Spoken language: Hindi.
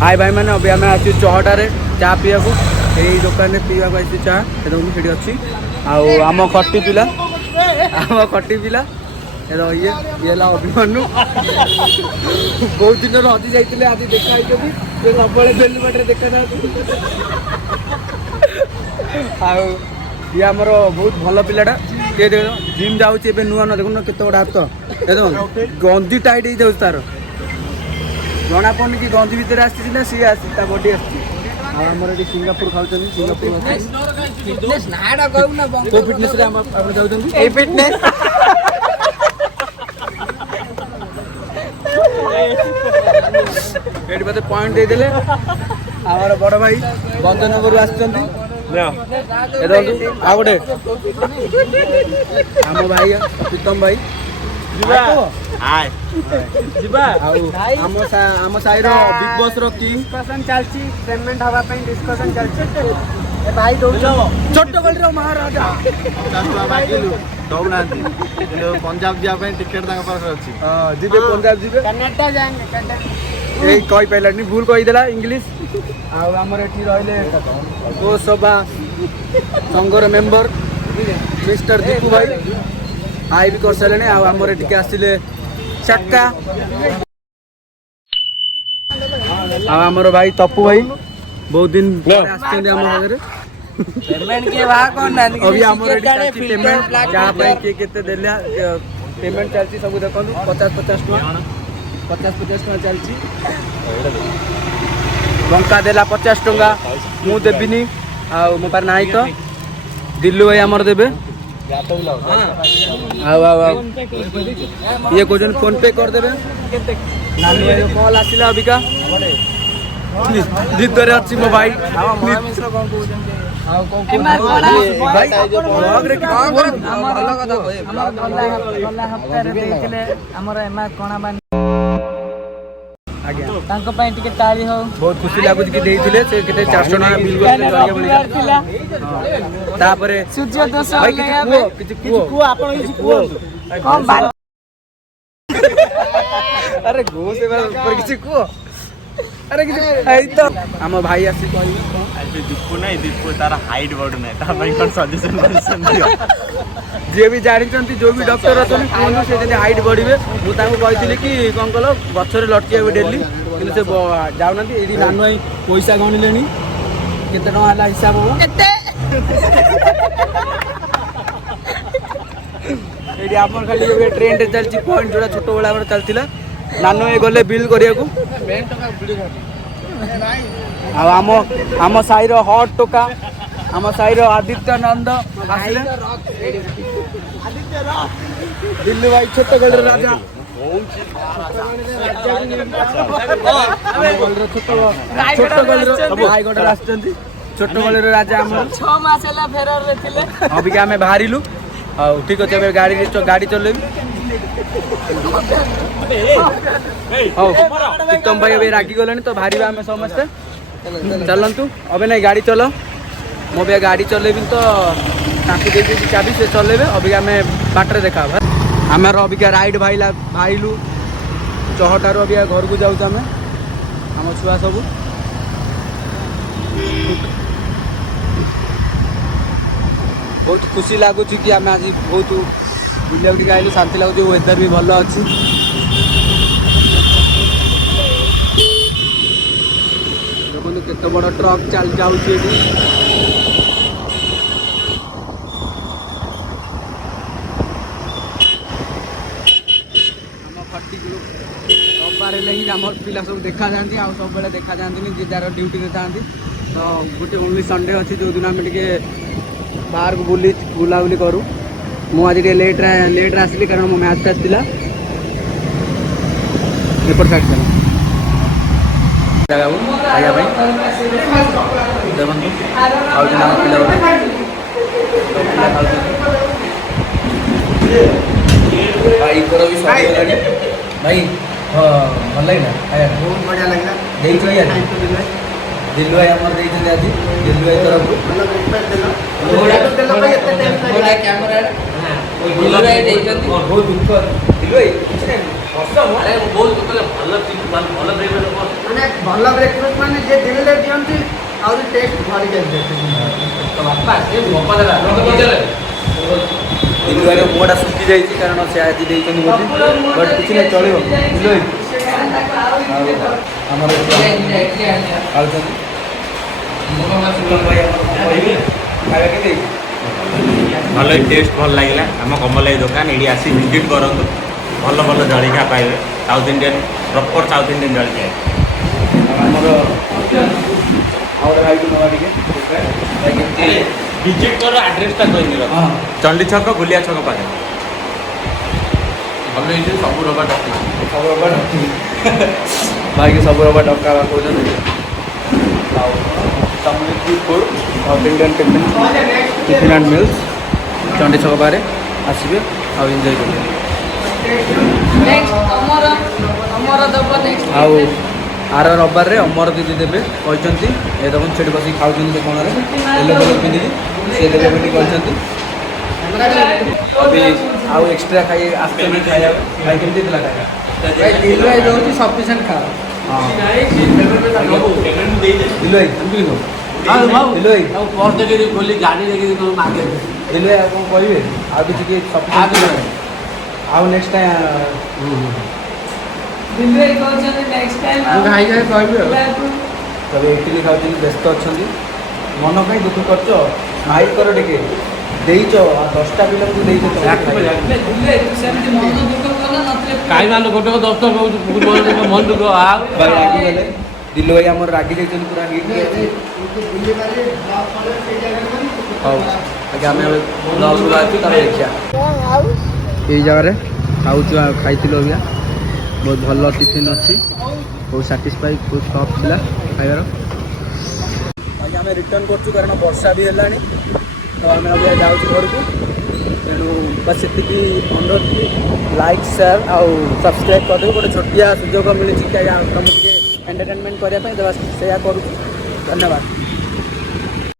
हाय भाई मैंने अभी आम आसी चहटारे चा पीवा को यही दुकान में पीवा आई चा देखो ये अच्छी आम खटी पिला आम खटी पिला ये अभिमन्यु बहुत दिन हजि जाते आज देखा सब बेलू बाटे देखा ये आमर बहुत भल पिलाटा ये देख जिम जाऊँगी नुआ न देखुन केत बड़ा हाथ देख गंजी टाइट हो जाऊँ तार जना पड़नी कि गंजी भितर आसी ना सी आसी बॉडी आमर ये सिंगापुर खाऊँ सिंगापुर फिटनेस फिटनेस ये मत पॉइंट देदेले आमर बड़ भाई बंधनगर आम गोटे आम भाई प्रीतम भाई आम साई बिग बॉस रो डिस्कशन चलची पेमेंट हवा पे डिस्कशन चलची ए भाई दो छोट गली रो महाराजा 50 मागिलु दौना पंजाब जा पे टिकट ताका पास अछि जिबे पंजाब जिबे कनाडा जाएंगे कनाडा ए कहि पैलानी भूल कहि देला इंग्लिश आ हमर एठी रहले गो सभा संघर मेंबर मिस्टर दीपू भाई आई भी कर सारे आमर टिके आसिले चक्का आमर भाई तप्पू भाई बहुत दिन पेमेंट के बा कोन अभी हमर पेमेंट क्या भाई के केते देला पेमेंट चलची सब देखो 50-50 टका 50-50 टका चलची लंका देला 50 टका मु देबिनी आ मो पर नाही तो दिल्लू भाई हमर देबे ये कोजन फोन पे कर देबे नानी कॉल आसिला अबिका निदरे अछि मो भाई बहुत खुशी लगुच कि देइथिले से केते 400 टका बिल तापरे सूर्य दोष किछि अरे गो से पर किछि को अरे किछि तो हम भाई आसी कहि अरे दीपू नहीं दीपू तार हाइट बड नहीं ता भाई कोन सजेशन दियो जे भी जानि चंती जो भी डॉक्टर अछन कोन से जने हाइट बढ़िबे मु ताको कहिथिले कि कोन कलो गछरे लटकियाबे डेली किने से जाउनंती एडी नानु भाई पैसा गणिलेनी केते टका हला हिसाब हो केते एडी आपन खाली ये ट्रेंड चलची पॉइंट जोड़ा छोटो बड़ा बड़ा चलतिला नानु ए गले बिल करिया को 20 टका बिल कर ए भाई आम साई रो हॉट टोका आम साई रो आदित्य नंद आसिले आदित्य रा दिल्ली भाई छोटो गले राजा छोटो गले भाई गोटे राष्ट्रंती छोटो गले राजा हम 6 मास हला फेरर रे थिले अभी के हमें बाहरिलु ठीक अच्छे गाड़ी चल प्रीतम भाई अभी रागी गले तो बाहर आम समस्ते चलतु अबे नहीं गाड़ी चल मो भी गाड़ी चलेबी तो चाबी से चलेबे अभी आम बाटर देखा आम अबिका राइड भाईलु चहटार अभी घर को जाऊँ आम आम छुआ सब बहुत खुशी लगुच कि आम आज बहुत बुलाक आइलु शांति लगुच वेदर भी भल अच्छी देखो केत बड़ ट्रक चल जाऊँगी रविवार ही आम पिला सब देखा जाती आ सब देखा जाती जी जार ड्यूटी था तो गोटे ओनली संडे अच्छी जो दिन आम टे बाहर को बुलाबुली करूँ मुझे लेट आसली कारण मो मैच था एपट साइड चल जगह खाया देखो भाई भी भाई भल लगे बहुत बढ़िया लगे दिल्लू भाई आम आज दिल्लू भाई तरफ बहुत दुख दिल्लू भाई ଆରେ ବହୁତ ଭଲ ଭଲ ମାନେ ଭଲ ବ୍ରେକଫାଷ୍ଟ ମାନେ ଯେ ଦିନରେ ଦିଅନ୍ତି ଆହୁରି ଟେଷ୍ଟ ଧରିକି ବାପା ସେ ଦିଲୁଭାଇର ମୁହଁଟା ଶୁଖି ଯାଇଛି କାରଣ ସେ ଆଜି ଦେଇଛନ୍ତି ବୋଲି ବଟ୍ କିଛି ନାହିଁ ଚଳିବ ଦିଲୁଭାଇ ଆମର ଖାଉଛନ୍ତି ଖାଇବା କେମିତି ଭଲ ଟେଷ୍ଟ ଭଲ ଲାଗିଲା ଆମ କମଲାଇ ଦୋକାନ ଏଠି ଆସି ଭିଜିଟ୍ କରନ୍ତୁ ଭଲ ଭଲ ଜଳଖିଆ ପାଇବେ south Indian proper south Indian ଜଳଖିଆ ଆମର ଆଉ ଗୋଟେ ଭାଇକୁ ନେବା ଟିକେ ଭିଜିଟ୍ କର ଆଡ୍ରେସଟା କହିନି ଚଣ୍ଡୀ ଛକ ଗୁଲିଆ ଛକ ପାଖରେ ଭଲ ହେଇଛି ସବୁ ରବା ଡକ୍ଟର ସବୁ ରବା ଭାଇକି ସବୁ ରବା ଟଙ୍କା କହୁଛନ୍ତି ଆଉ Samruddhi food south Indian tiffin and meals Chandi Chhak ପାଖରେ ଆସିବେ ଆଉ ଏନ୍ଜୟ କରିବେ ଆଉ ଆର ରବିବାରରେ ଅମର ଦିଦି ଦେବେ କହିଛନ୍ତି ଏ ଦେଖନ୍ତୁ ସେଠି ବସିକି ଖାଉଛନ୍ତି ସେ କୋଣରେ ୟେଲୋ କଲର୍ ପିନ୍ଧିକି ସେ ଦେବେ ବୋଲି କହିଛନ୍ତି ଅଭି ଆଉ ଏକ୍ସଟ୍ରା ଖାଇ ଆସିଛନ୍ତି ଖାଇବା ଖାଇ କେମିତି ଥିଲା ଖାଇବା ଦେଉଛି ସଫିସିଏଣ୍ଟ ଖାଅ ପର୍ସ ଦେଖିକି ଖୋଲି ଗାଡ଼ି ଦେଖିକି ତମ ମାଗେ ଦିଲୁ ଆଉ କ'ଣ କହିବେ ଆଉ କିଛି କି ସଫିସିଏଣ୍ଟ ଆଉ ନେକ୍ସଟ ଟାଇମ୍ ଖାଇ କହିବି ଆଉ ତବେ ଇଟିଲି ଖାଉଛନ୍ତି ବ୍ୟସ୍ତ ଅଛନ୍ତି ମନ କାହିଁ ଦୁଃଖ କରୁଛ ସ୍ମାଇଲ୍ କର ଟିକେ ଦେଇଛ ଆଉ 10ଟା ପିଲାଙ୍କୁ ଦେଇଛ କାହିଁ ମାନେ ଗୋଟେ 10 ମନ ଦୁଃଖ ଆଉ ଭାଇ ରାଗିଗଲେ ଦିଲୁ ଭାଇ ଆମର ରାଗି ଯାଇଛନ୍ତି ପୁରା ହିଟ୍ ହଉ ଆଜ୍ଞା ଆମେ ଏବେ ବ୍ଲଗ୍କୁ ବାହାରୁଛୁ ତାପରେ ଦେଖିବା ଏଇ ଜାଗାରେ ଖାଉଛୁ ଆଉ ଖାଇଥିଲୁ ଆଜ୍ଞା ବହୁତ ଭଲ ଟିଫିନ୍ ଅଛି ବହୁତ ସାଟିସ୍ଫାଇ ବହୁତ ସଫ୍ଟ ଥିଲା ଖାଇବାର ଆଜ୍ଞା ଆମେ ରିଟର୍ନ କରୁଛୁ କାରଣ ବର୍ଷା ବି ହେଲାଣି ତ ଆମେ ଏବେ ଯାଉଛୁ ଘରକୁ ତେଣୁ ବାସ୍ ସେତିକି ଅନୁରୋଧ କି ଲାଇକ୍ ସେୟାର ଆଉ ସବସ୍କ୍ରାଇବ୍ କରିଦେବୁ ଗୋଟେ ଛୋଟିଆ ସୁଯୋଗ ମିଳିଛି କି ଆଜ୍ଞା ତମକୁ ଟିକେ ଏଣ୍ଟରଟେନମେଣ୍ଟ କରିବା ପାଇଁ ତ ବାସ୍ ସେଇଆ କରୁଛୁ ଧନ୍ୟବାଦ।